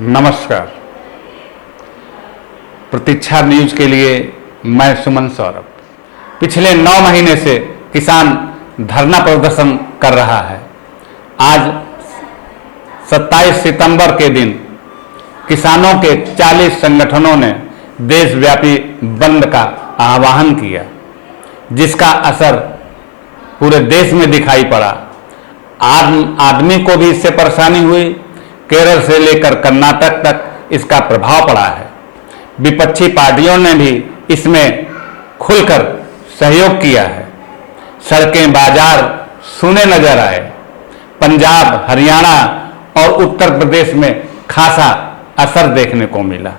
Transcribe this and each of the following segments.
नमस्कार। प्रतीक्षा न्यूज के लिए मैं सुमन सौरभ। पिछले 9 महीने से किसान धरना प्रदर्शन कर रहा है। आज 27 सितंबर के दिन किसानों के 40 संगठनों ने देशव्यापी बंद का आह्वान किया, जिसका असर पूरे देश में दिखाई पड़ा। आम आदमी को भी इससे परेशानी हुई। केरल से लेकर कर्नाटक तक इसका प्रभाव पड़ा है। विपक्षी पार्टियों ने भी इसमें खुलकर सहयोग किया है। सड़कें, बाजार सूने नजर आए। पंजाब, हरियाणा और उत्तर प्रदेश में खासा असर देखने को मिला।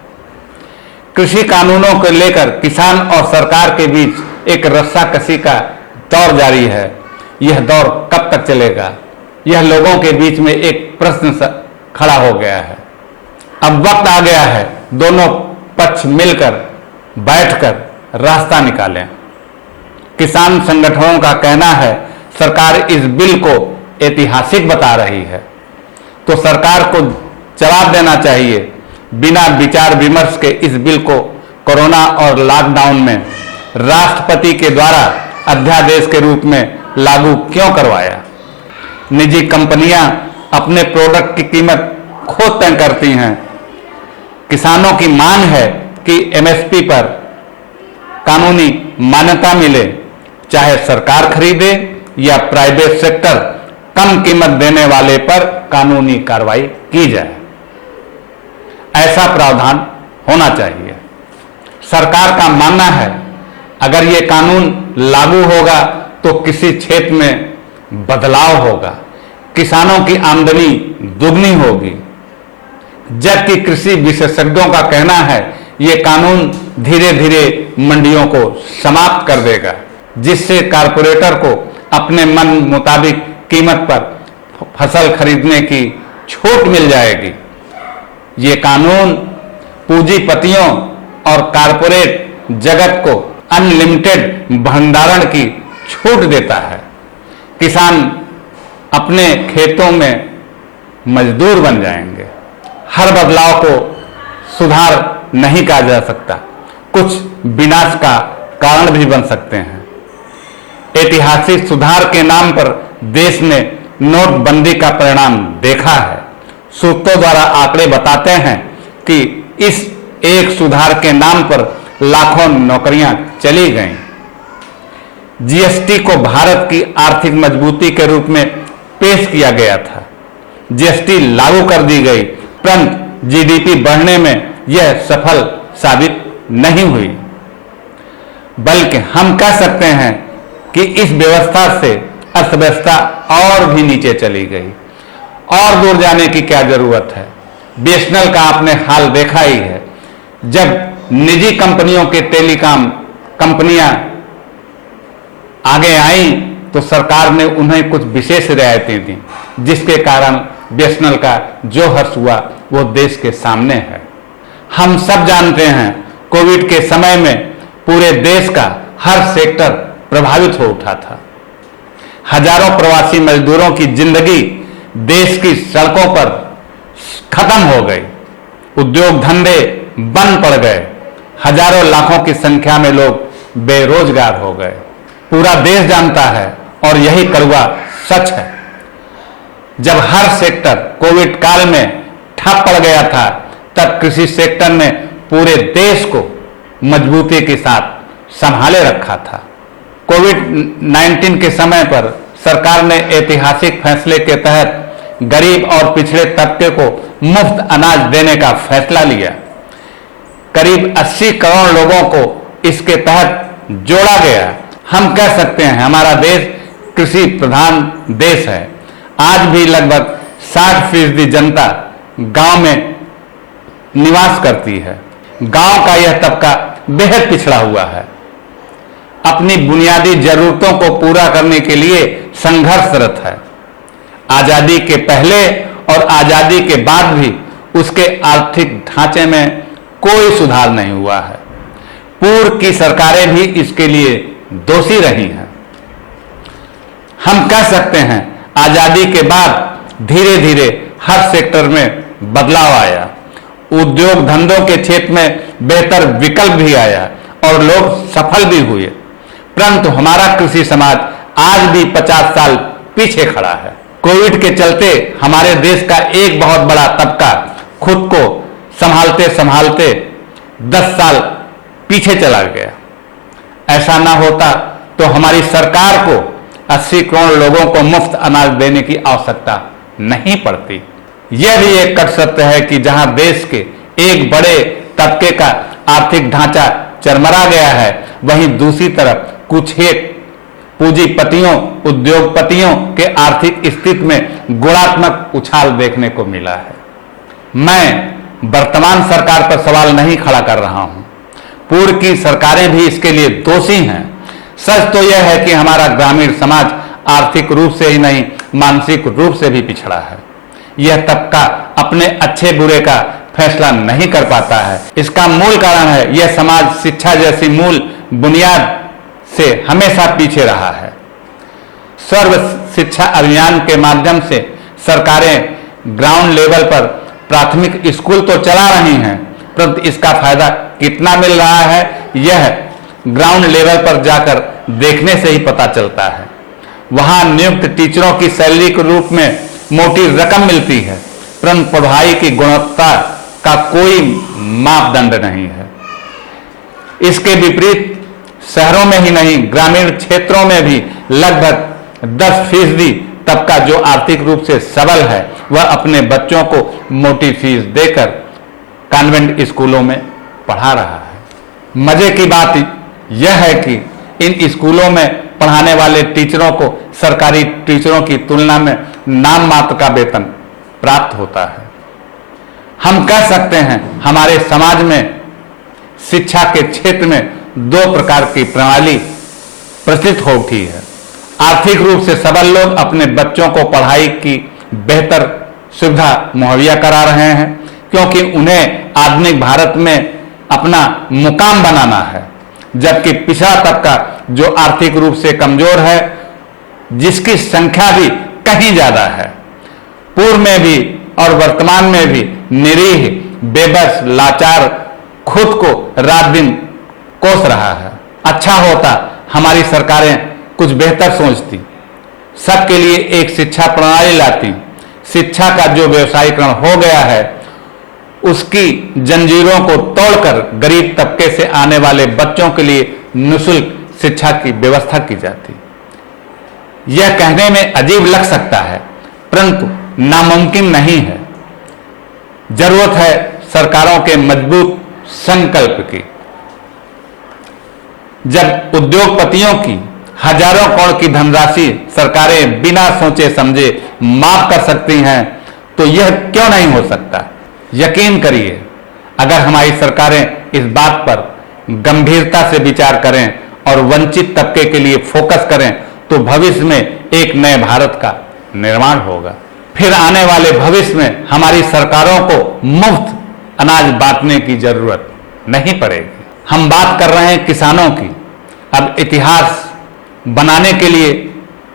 कृषि कानूनों को लेकर किसान और सरकार के बीच एक रस्साकसी का दौर जारी है। यह दौर कब तक चलेगा, यह लोगों के बीच में एक प्रश्न खड़ा हो गया है। अब वक्त आ गया है दोनों पक्ष मिलकर बैठकर रास्ता निकालें। किसान संगठनों का कहना है सरकार इस बिल को ऐतिहासिक बता रही है, तो सरकार को जवाब देना चाहिए। बिना विचार विमर्श के इस बिल को कोरोना और लॉकडाउन में राष्ट्रपति के द्वारा अध्यादेश के रूप में लागू क्यों करवाया? निजी कंपनियां अपने प्रोडक्ट की कीमत खुद तय करती हैं। किसानों की मांग है कि एमएसपी पर कानूनी मान्यता मिले, चाहे सरकार खरीदे या प्राइवेट सेक्टर कम कीमत देने वाले पर कानूनी कार्रवाई की जाए। ऐसा प्रावधान होना चाहिए। सरकार का मानना है अगर ये कानून लागू होगा तो किसी क्षेत्र में बदलाव होगा, किसानों की आमदनी दुगनी होगी। जबकि कृषि विशेषज्ञों का कहना है ये कानून धीरे धीरे मंडियों को समाप्त कर देगा, जिससे कारपोरेटर को अपने मन मुताबिक कीमत पर फसल खरीदने की छूट मिल जाएगी। ये कानून पूंजीपतियों और कारपोरेट जगत को अनलिमिटेड भंडारण की छूट देता है। किसान अपने खेतों में मजदूर बन जाएंगे। हर बदलाव को सुधार नहीं कहा जा सकता, कुछ विनाश का कारण भी बन सकते हैं। ऐतिहासिक सुधार के नाम पर देश ने नोटबंदी का परिणाम देखा है। सूत्रों द्वारा आंकड़े बताते हैं कि इस एक सुधार के नाम पर लाखों नौकरियां चली गईं। जीएसटी को भारत की आर्थिक मजबूती के रूप में पेश किया गया था। जीएसटी लागू कर दी गई, परंतु जीडीपी बढ़ने में यह सफल साबित नहीं हुई। बल्कि हम कह सकते हैं कि इस व्यवस्था से अर्थव्यवस्था और भी नीचे चली गई। और दूर जाने की क्या जरूरत है? बीएसएनएल का आपने हाल देखा ही है। जब निजी कंपनियों के टेलीकॉम कंपनियां आगे आई तो सरकार ने उन्हें कुछ विशेष रियायतें दी, जिसके कारण बीएसएनएल का जो हर्ष हुआ वो देश के सामने है। हम सब जानते हैं कोविड के समय में पूरे देश का हर सेक्टर प्रभावित हो उठा था। हजारों प्रवासी मजदूरों की जिंदगी देश की सड़कों पर खत्म हो गई। उद्योग धंधे बंद पड़ गए। हजारों लाखों की संख्या में लोग बेरोजगार हो गए। पूरा देश जानता है और यही कड़वा सच है। जब हर सेक्टर कोविड काल में ठप पड़ गया था, तब कृषि सेक्टर ने पूरे देश को मजबूती के साथ संभाले रखा था। कोविड-19 के समय पर सरकार ने ऐतिहासिक फैसले के तहत गरीब और पिछड़े तबके को मुफ्त अनाज देने का फैसला लिया। करीब 80 करोड़ लोगों को इसके तहत जोड़ा गया। हम कह सकते हैं हमारा देश कृषि प्रधान देश है। आज भी लगभग 60% जनता गांव में निवास करती है। गांव का यह तबका बेहद पिछड़ा हुआ है। अपनी बुनियादी जरूरतों को पूरा करने के लिए संघर्षरत है। आजादी के पहले और आजादी के बाद भी उसके आर्थिक ढांचे में कोई सुधार नहीं हुआ है। पूर्व की सरकारें भी इसके लिए दोषी रही हैं। हम कह सकते हैं आजादी के बाद धीरे धीरे हर सेक्टर में बदलाव आया। उद्योग धंधों के क्षेत्र में बेहतर विकल्प भी आया और लोग सफल भी हुए, परंतु हमारा कृषि समाज आज भी 50 साल पीछे खड़ा है। कोविड के चलते हमारे देश का एक बहुत बड़ा तबका खुद को संभालते संभालते 10 साल पीछे चला गया। ऐसा ना होता तो हमारी सरकार को 80 करोड़ लोगों को मुफ्त अनाज देने की आवश्यकता नहीं पड़ती। यह भी एक कट सत्य है कि जहां देश के एक बड़े तबके का आर्थिक ढांचा चरमरा गया है, वहीं दूसरी तरफ कुछ एक पूंजीपतियों, उद्योगपतियों के आर्थिक स्थिति में गुणात्मक उछाल देखने को मिला है। मैं वर्तमान सरकार पर सवाल नहीं खड़ा कर रहा हूं, पूर्व की सरकारें भी इसके लिए दोषी हैं। सच तो यह है कि हमारा ग्रामीण समाज आर्थिक रूप से ही नहीं, मानसिक रूप से भी पिछड़ा है। यह तबका अपने अच्छे बुरे का फैसला नहीं कर पाता है। इसका मूल कारण है यह समाज शिक्षा जैसी मूल बुनियाद से हमेशा पीछे रहा है। सर्व शिक्षा अभियान के माध्यम से सरकारें ग्राउंड लेवल पर प्राथमिक स्कूल तो चला रही हैं, परंतु इसका फायदा कितना मिल रहा है यह ग्राउंड लेवल पर जाकर देखने से ही पता चलता है। वहां नियुक्त टीचरों की सैलरी के रूप में मोटी रकम मिलती है, परंतु पढ़ाई की गुणवत्ता का कोई मापदंड नहीं है। इसके विपरीत शहरों में ही नहीं, ग्रामीण क्षेत्रों में भी लगभग 10% तबका जो आर्थिक रूप से सबल है, वह अपने बच्चों को मोटी फीस देकर कॉन्वेंट स्कूलों में पढ़ा रहा है। मजे की बात यह है कि इन स्कूलों में पढ़ाने वाले टीचरों को सरकारी टीचरों की तुलना में नाम मात्र का वेतन प्राप्त होता है। हम कह सकते हैं हमारे समाज में शिक्षा के क्षेत्र में 2 प्रकार की प्रणाली प्रचलित हो उठी है। आर्थिक रूप से सबल लोग अपने बच्चों को पढ़ाई की बेहतर सुविधा मुहैया करा रहे हैं, क्योंकि उन्हें आधुनिक भारत में अपना मुकाम बनाना है, जबकि पिछड़ा तबका जो आर्थिक रूप से कमजोर है, जिसकी संख्या भी कहीं ज्यादा है, पूर्व में भी और वर्तमान में भी निरीह, बेबस, लाचार खुद को रात दिन कोस रहा है। अच्छा होता हमारी सरकारें कुछ बेहतर सोचती, सबके लिए एक शिक्षा प्रणाली लाती। शिक्षा का जो व्यवसायीकरण हो गया है, उसकी जंजीरों को तोड़कर गरीब तबके से आने वाले बच्चों के लिए निःशुल्क शिक्षा की व्यवस्था की जाती। यह कहने में अजीब लग सकता है, परंतु नामुमकिन नहीं है। जरूरत है सरकारों के मजबूत संकल्प की। जब उद्योगपतियों की हजारों करोड़ की धनराशि सरकारें बिना सोचे समझे माफ कर सकती हैं, तो यह क्यों नहीं हो सकता। यकीन करिए, अगर हमारी सरकारें इस बात पर गंभीरता से विचार करें और वंचित तबके के लिए फोकस करें, तो भविष्य में एक नए भारत का निर्माण होगा। फिर आने वाले भविष्य में हमारी सरकारों को मुफ्त अनाज बांटने की जरूरत नहीं पड़ेगी। हम बात कर रहे हैं किसानों की। अब इतिहास बनाने के लिए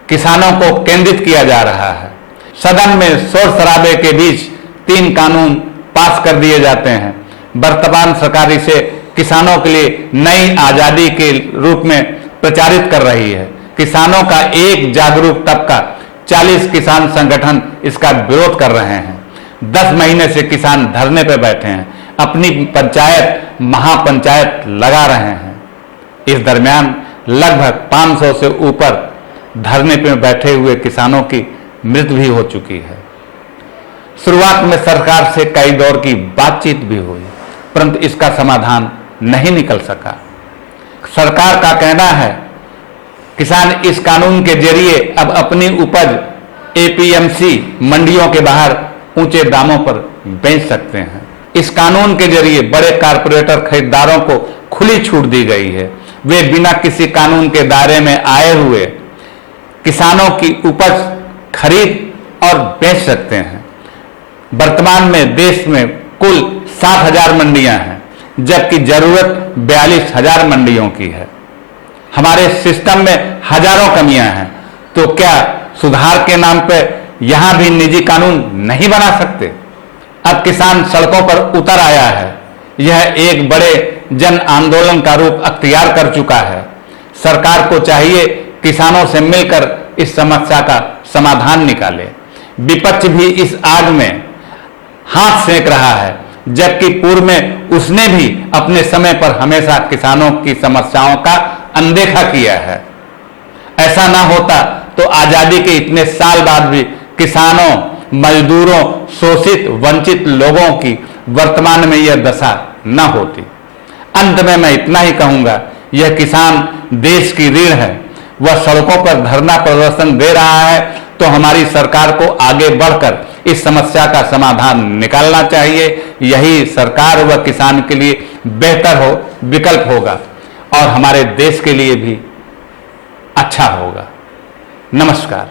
किसानों को केंद्रित किया जा रहा है। सदन में शोर शराबे के बीच 3 कानून पास कर दिए जाते हैं। वर्तमान सरकार इसे किसानों के लिए नई आजादी के रूप में प्रचारित कर रही है। किसानों का एक जागरूक तबका 40 किसान संगठन इसका विरोध कर रहे हैं। 10 महीने से किसान धरने पर बैठे हैं, अपनी पंचायत महापंचायत लगा रहे हैं। इस दरमियान लगभग 500 से ऊपर धरने पर बैठे हुए किसानों की मृत्यु भी हो चुकी है। शुरुआत में सरकार से कई दौर की बातचीत भी हुई, परंतु इसका समाधान नहीं निकल सका। सरकार का कहना है किसान इस कानून के जरिए अब अपनी उपज एपीएमसी मंडियों के बाहर ऊंचे दामों पर बेच सकते हैं। इस कानून के जरिए बड़े कारपोरेटर खरीदारों को खुली छूट दी गई है। वे बिना किसी कानून के दायरे में आए हुए किसानों की उपज खरीद और बेच सकते हैं। वर्तमान में देश में कुल 7,000 मंडियां हैं, जबकि जरूरत 42,000 मंडियों की है। हमारे सिस्टम में हजारों कमियां हैं, तो क्या सुधार के नाम पर यहां भी निजी कानून नहीं बना सकते। अब किसान सड़कों पर उतर आया है। यह एक बड़े जन आंदोलन का रूप अख्तियार कर चुका है। सरकार को चाहिए किसानों से मिलकर इस समस्या का समाधान निकाले। विपक्ष भी इस आग में हाथ सेक रहा है, जबकि पूर्व में उसने भी अपने समय पर हमेशा किसानों की समस्याओं का अनदेखा किया है। ऐसा ना होता तो आजादी के इतने साल बाद भी किसानों, मजदूरों, शोषित वंचित लोगों की वर्तमान में यह दशा न होती। अंत में मैं इतना ही कहूंगा, यह किसान देश की रीढ़ है। वह सड़कों पर धरना प्रदर्शन दे रहा है तो हमारी सरकार को आगे बढ़कर इस समस्या का समाधान निकालना चाहिए। यही सरकार व किसान के लिए बेहतर विकल्प होगा और हमारे देश के लिए भी अच्छा होगा। नमस्कार।